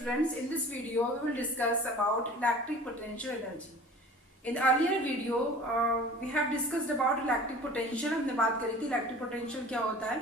students, in this video we will discuss about electric potential energy. In earlier video we have discussed about electric potential. हमने बात करी थी electric potential क्या होता है,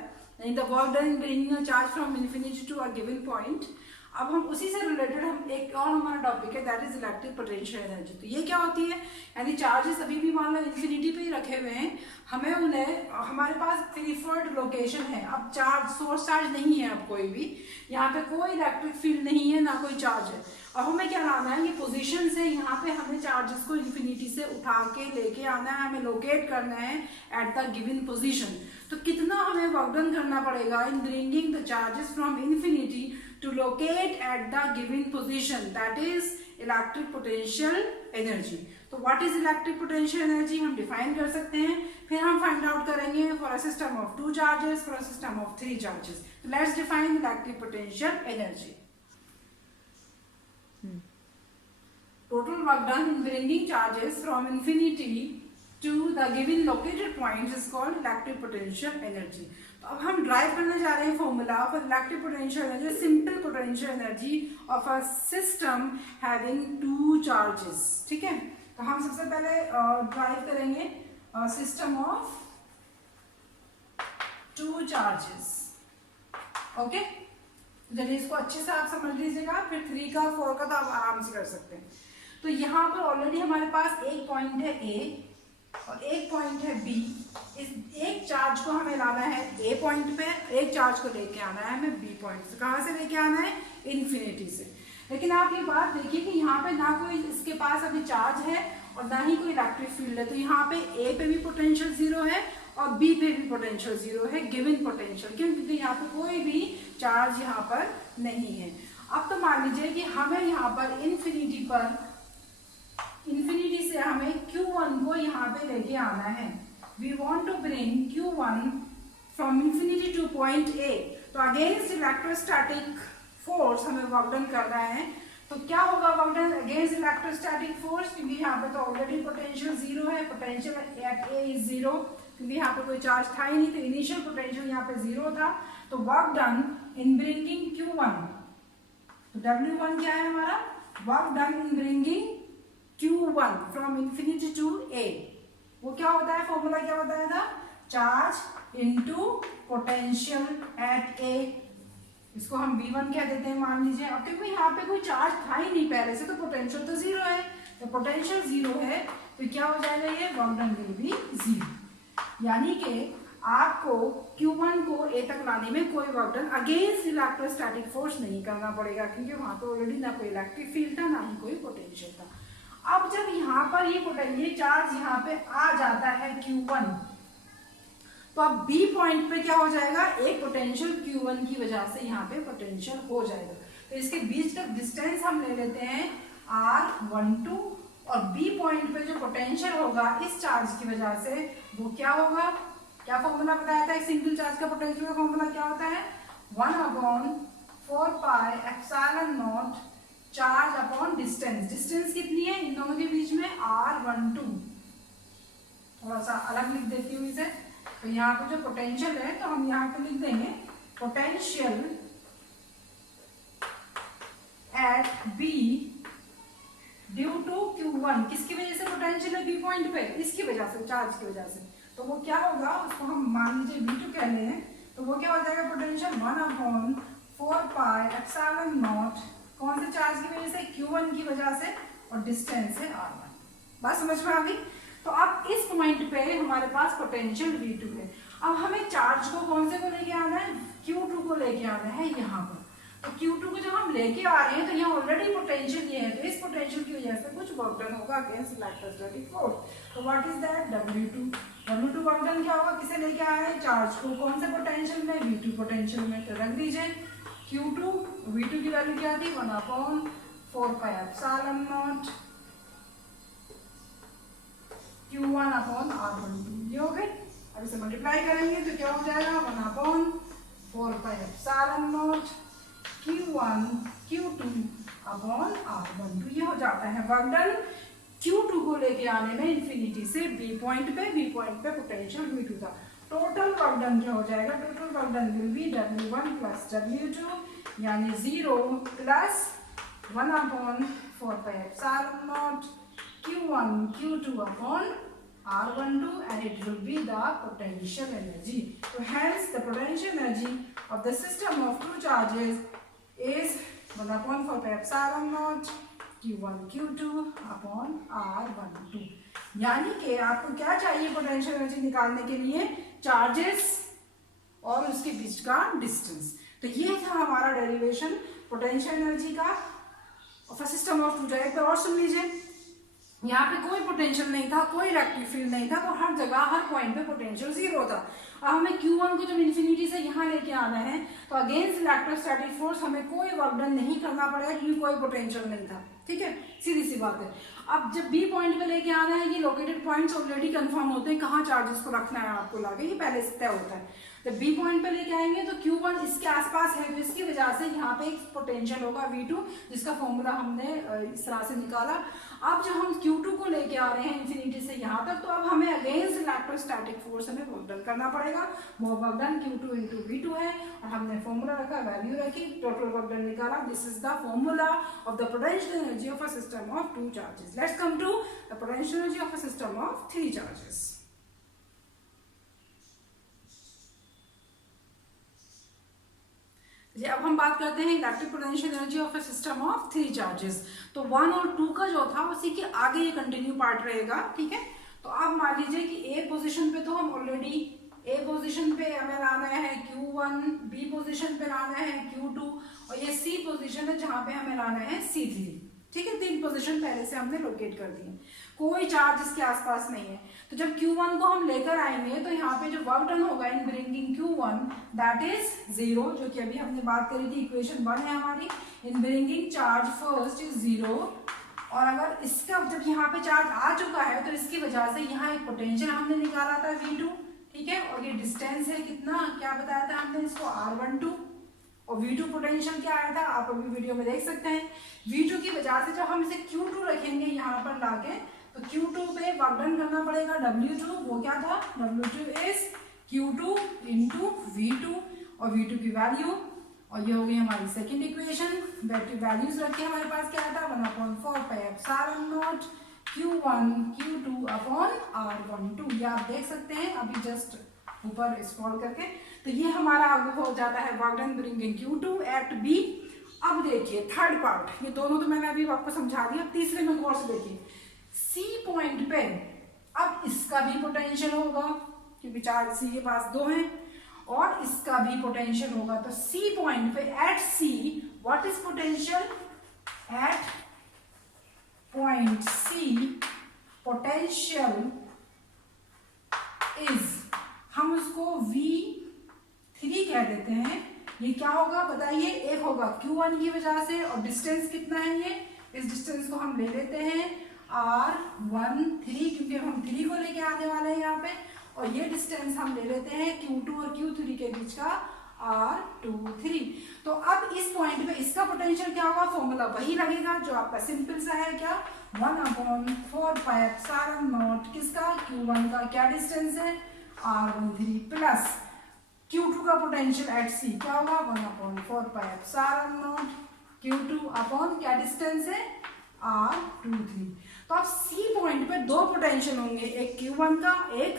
the work done bringing a charge from infinity to a given point. अब हम उसी से रिलेटेड हम एक और हमारा टॉपिक है that is electric potential energy. तो ये क्या होती है, यानी चार्जेस अभी भी मान लो इन्फिनिटी पे ही रखे हुए हैं, हमें उन्हें हमारे पास प्रीफर्ड लोकेशन है. अब चार्ज सोर्स चार्ज नहीं है, अब कोई भी यहाँ पे कोई इलेक्ट्रिक फील्ड नहीं है, ना कोई चार्ज है. अब हमें क्या लाना है, ये पोजीशन से यहाँ पे हमें चार्जेस को इन्फिनिटी से उठा के लेके आना है, हमें लोकेट करना है एट द गिवन पोजीशन. तो कितना हमें वर्क डन करना पड़ेगा in bringing the charges from infinity to locate at the given position, that is electric potential energy. तो what is electric potential energy हम define कर सकते हैं, फिर हम find out करेंगे for a system of 2 charges, for a system of 3 charges. So let's define electric potential energy. Total work done in bringing charges from infinity to the given located points is called electric potential energy. तो अब हम drive करने जा रहे हैं formula for electric potential energy, simple potential energy of a system having 2 charges. ठीक है, तो हम सबसे पहले ड्राइव करेंगे सिस्टम ऑफ 2 चार्जेस. ओके, चलिए इसको अच्छे से आप समझ लीजिएगा, फिर 3 का 4 का तो आप आराम से कर सकते हैं. तो यहाँ पर ऑलरेडी हमारे पास एक पॉइंट है ए और एक पॉइंट है बी. इस एक चार्ज को हमें लाना है ए पॉइंट पे, एक चार्ज को लेके आना है हमें बी पॉइंट से. कहाँ से लेके आना है, इन्फिनिटी से. लेकिन आप ये बात देखिए कि यहाँ पे ना कोई इसके पास अभी चार्ज है और ना ही कोई इलेक्ट्रिक फील्ड है. तो यहाँ पे ए पे भी पोटेंशियल 0 है और बी पे भी पोटेंशियल 0 है, गिवन पोटेंशियल. क्यों, क्योंकि यहाँ पे कोई भी चार्ज यहाँ पर नहीं है. अब तो मान लीजिए कि हमें यहाँ पर इन्फिनिटी से हमें Q1 को यहाँ पे लेके आना है. We want to bring Q1 from infinity to point A. तो अगेंस्ट इलेक्ट्रोस्टैटिक फोर्स हमें वर्क डन करना है. तो क्या होगा work done against electrostatic force, क्योंकि यहाँ पे तो ऑलरेडी पोटेंशियल 0 है, पोटेंशियल एट A इज 0, क्योंकि यहाँ पे कोई चार्ज था ही नहीं, तो इनिशियल पोटेंशियल यहाँ पे 0 था. तो work done in bringing Q1, तो W1 क्या है हमारा, work done in bringing Q1 from infinity to A. वो क्या होता है, फॉर्मूला क्या बताया था, charge into potential at A. इसको हम V1 क्या देते हैं मान लीजिए. अब क्योंकि यहाँ पे कोई चार्ज था ही नहीं पहले से, तो पोटेंशियल तो 0 है. तो पोटेंशियल 0 है तो क्या हो जाएगा, ये वर्क डन विल बी 0. यानी कि आपको Q1 को A तक लाने में कोई work done against electrostatic force नहीं करना पड़ेगा, क्योंकि वहां तो ऑलरेडी ना कोई इलेक्ट्रिक फील्ड था ना ही कोई पोटेंशियल था. अब जब यहाँ पर ये चार्ज यहाँ पे आ जाता है Q1, तो अब B पॉइंट पे क्या हो जाएगा, एक पोटेंशियल Q1 की वजह से यहाँ पे पोटेंशियल हो जाएगा. तो इसके बीच का डिस्टेंस हम ले लेते हैं R12, और B पॉइंट पे जो पोटेंशियल होगा इस चार्ज की वजह से वो क्या होगा, क्या फॉर्मूला बताया था, एक सिंगल चार्ज का पोटेंशियल का फॉर्मूला क्या होता है, 1/4 pi epsilon not charge upon distance. Distance कितनी है इन दोनों के बीच में, R12. थोड़ा सा अलग लिख देती हूँ इसे. तो यहाँ पे जो पोटेंशियल है तो हम यहाँ पे लिख देंगे potential at B due to Q1. किसकी वजह से पोटेंशियल है B पॉइंट पे, इसकी वजह से, चार्ज की वजह से. तो वो क्या होगा, उसको हम मान लीजिए V2 कह रहे हैं. तो वो क्या हो जाएगा, पोटेंशियल 1/4 पाई एप्सिलॉन नॉट, कौन से चार्ज की वजह से, Q1 की वजह से, और डिस्टेंस है R1. बात समझ में आ गई. तो अब इस पॉइंट पे हमारे पास पोटेंशियल V2 है. अब हमें चार्ज को कौन से को लेके आना है, Q2 को लेके आना है यहाँ पर. तो Q2 को जब हम लेके आ रहे हैं तो यहाँ ऑलरेडी पोटेंशियल ये है, तो इस पोटेंशियल की वजह से कुछ वर्क डन होगा अगेंस्ट इलेक्ट्रोस्टैटिक फोर्स. तो what is that, W2 work done क्या होगा, किसे लेके आ रहे हैं, चार्ज को. कौन से पोटेंशियल में, V2 पोटेंशियल में. तो रख दीजिए Q2, V2 की वैल्यू क्या थी, 1/4 pi epsilon not Q1 upon R12. ये हो गए. अब इसे मल्टीप्लाई करेंगे तो क्या हो जाएगा, 1/4 pi epsilon not Q2 upon R12. ये हो जाता है वर्क डन Q2 को लेके आने में इन्फिनिटी से B पॉइंट पे पोटेंशियल V2 था. टोटल वर्क डन क्या हो जाएगा, total work done will be W1 plus W2, यानी 0 plus 1/4πε0 Q1 Q2 upon R12 and it will be the potential energy. So hence the potential energy of the system of two charges is 1/4πε0 Q1 Q2 upon R12. यानी कि आपको क्या चाहिए potential energy निकालने के लिए? Charges और उसके बीच का डिस्टेंस। तो ये था हमारा डेरिवेशन पोटेंशियल एनर्जी का of a system of two. एक बार और सुन लीजिए, यहाँ पे कोई पोटेंशियल नहीं था, कोई इलेक्ट्रिक फील्ड नहीं था, तो हर जगह हर पॉइंट पे पोटेंशियल जीरो था। अब हमें Q1 को जब इन्फिनिटी से यहाँ लेके आना है तो अगेंस्ट इलेक्ट्रोस्टैटिक फोर्स हमें कोई वर्क डन नहीं करना पड़ेगा क्योंकि कोई पोटेंशियल नहीं था। ठीक है, सीधी सी बात है। अब जब बी पॉइंट पे लेके आना है, ये लोकेटेड पॉइंट्स ऑलरेडी कंफर्म होते हैं कहाँ चार्जेस को रखना है आपको लाके, ये पहले से तय होता है। जब बी पॉइंट पे लेके आएंगे तो Q1 इसके आसपास है, तो इसकी वजह से यहाँ पे एक पोटेंशियल होगा V2, जिसका फॉर्मूला हमने इस तरह से निकाला। अब जब हम Q2 को लेके आ रहे हैं इन्फिनिटी से यहाँ तक, तो अब हमें अगेंस्ट इलेक्ट्रोस्टैटिक फोर्स हमें वर्क डन करना पड़ेगा। वो work done Q2 into V2 है, और हमने फॉर्मूला रखा, वैल्यू रखी, टोटल वर्क डन निकाला। This is the formula of the potential energy of a system of two charges. Let's come to the potential energy of a system of three charges. अब हम बात करते हैं electric potential energy of a system of three charges. तो 1 और 2 का जो था उसी के आगे ये कंटिन्यू पार्ट रहेगा। ठीक है, तो अब मान लीजिए कि ए पोजीशन पे तो हम ऑलरेडी ए पोजीशन पे हमें लाना है Q1, बी पोजीशन पे लाना है Q2, और ये सी पोजीशन है जहां पे हमें लाना है C3। ठीक है, 3 पोजीशन पहले से हमने लोकेट कर दी है, कोई चार्ज इसके आसपास नहीं है। तो जब Q1 को हम लेकर आएंगे तो यहाँ पे जो वर्क डन होगा इन ब्रिंगिंग Q1 दैट इज 0, जो कि अभी हमने बात करी थी, इक्वेशन 1 है हमारी। In bringing charge first is 0, और अगर इसका जब यहाँ पे चार्ज आ चुका है तो इसकी वजह से यहाँ एक पोटेंशियल हमने निकाला था V2। ठीक है, और ये डिस्टेंस है कितना, क्या बताया था हमने इसको, R12, और V2 पोटेंशियल क्या आया था आप अभी वीडियो में देख सकते हैं। V2 की वजह से जब हम इसे Q2 रखेंगे यहाँ पर लाके, तो Q2 पे वर्क डन करना पड़ेगा W2। वो क्या था, W2 is Q2 into V2, और V2 की वैल्यू, और ये हो गई हमारी सेकेंड इक्वेशन। वैल्यूज रख के हमारे पास क्या था, 1/4πε0 Q1 Q2 अपॉन R12। ये आप देख सकते हैं अभी जस्ट ऊपर स्क्रॉल करके। तो ये हमारा हो जाता है work done bringing Q2 at B। अब देखिए थर्ड पार्ट, ये दोनों तो मैंने अभी आपको समझा दिया, तीसरे में गौर से देखिए। सी पॉइंट पे अब इसका भी पोटेंशियल होगा क्योंकि चार्ज सी के पास 2 हैं, और इसका भी पोटेंशियल होगा। तो सी पॉइंट पे at C what is potential, at point C potential is, हम उसको V3 कह देते हैं। ये क्या होगा बताइए, एक होगा Q1 की वजह से, और डिस्टेंस कितना है ये, इस डिस्टेंस को हम ले लेते हैं R13 क्योंकि हम 3 को लेके आने वाले हैं यहाँ पे, और ये डिस्टेंस हम ले लेते हैं Q2 और Q3 के बीच का R23। तो अब इस पॉइंट पे इसका पोटेंशियल क्या होगा, फॉर्मूला वही लगेगा जो आपका सिंपल सा है, क्या 1/4πε0 किसका, Q1 का क्या डिस्टेंस है R13 प्लस Q2 का पोटेंशियल एट सी क्या होगा 1/4πε0 Q2 अपॉन क्या डिस्टेंस है R23। तो अब सी पॉइंट पे 2 पोटेंशियल होंगे, एक Q1 का एक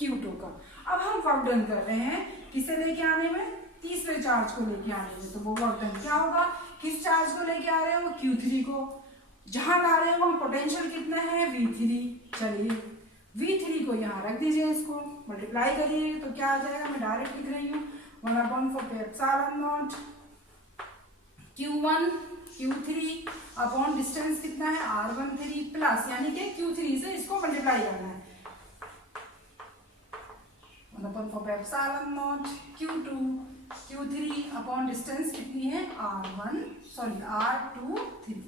Q2 का। अब हम वर्क डन कर रहे हैं किसे लेके आने में, तीसरे चार्ज को लेके आने में। तो वो वर्क डन क्या होगा, किस चार्ज को लेके आ रहे हो, Q3 को। जहां ला रहे हो हम पोटेंशियल कितना है V3। चलिए V3 को यहाँ रख दीजिए, इसको मल्टीप्लाई करिए तो क्या आ जाएगा, मैं डायरेक्ट लिख रही हूँ 1/4πε0 Q1 Q3 अपॉन डिस्टेंस कितना है R13 प्लस, यानी कि Q3 से इसको मल्टीप्लाई करना है 1/4πε0 Q2 Q3 अपॉन डिस्टेंस कितनी है R23।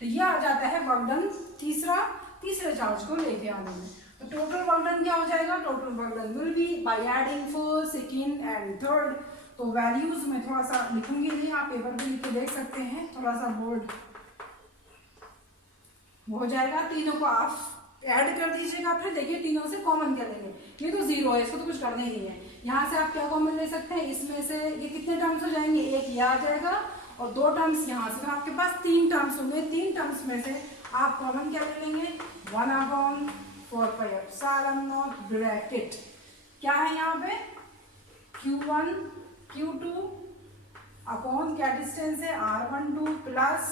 तो ये आ जाता है वर्क डन तीसरे चार्ज को लेके आने में। तो टोटल वर्क डन क्या हो जाएगा, total work done will be by adding first second and third. तो वैल्यूज में थोड़ा सा लिखूंगी नहीं, आप पेपर पे लिख के देख सकते हैं, थोड़ा सा बोल्ड वो हो जाएगा। तीनों को आप ऐड कर दीजिएगा, फिर देखिए तीनों से कॉमन कर लेंगे। ये तो 0 है, इसको तो कुछ करना ही नहीं है। यहाँ से आप क्या कॉमन ले सकते हैं, इसमें से ये कितने टर्म्स हो जाएंगे, एक ये आ जाएगा और 2 टर्म्स यहाँ से, तो आपके पास 3 टर्म्स होंगे। 3 टर्म्स में से आप कॉमन क्या ले लेंगे, 1/4πε0 ब्रैकेट क्या है यहाँ पे, Q1 Q2 अपॉन क्या डिस्टेंस है R12 प्लस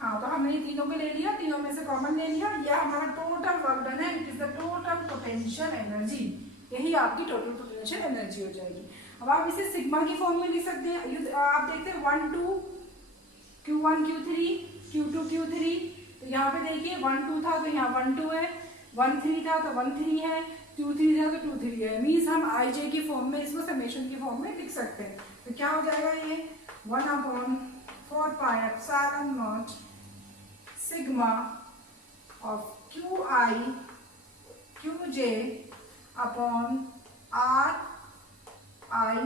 हाँ, तो हमने ये तीनों को ले लिया, तीनों में से कॉमन ले लिया। यह हमारा टोटल वर्क डन है, it is the total potential energy. यही आपकी टोटल पोटेंशियल एनर्जी हो जाएगी। अब आप इसे सिग्मा की फॉर्म में लिख सकते हैं। आप देखते हैं 1 2 Q1 Q3 Q2 Q3, तो यहाँ पे देखिए 1 2 था तो यहाँ 1 2 है, 1 3 था तो 1 3 है, 2 3 था तो 2 3 है। मीन्स हम आई जे की फॉर्म में इसको समेशन की फॉर्म में लिख सकते हैं। तो क्या हो जाएगा ये 1/4πε0 sigma of QI QJ upon RI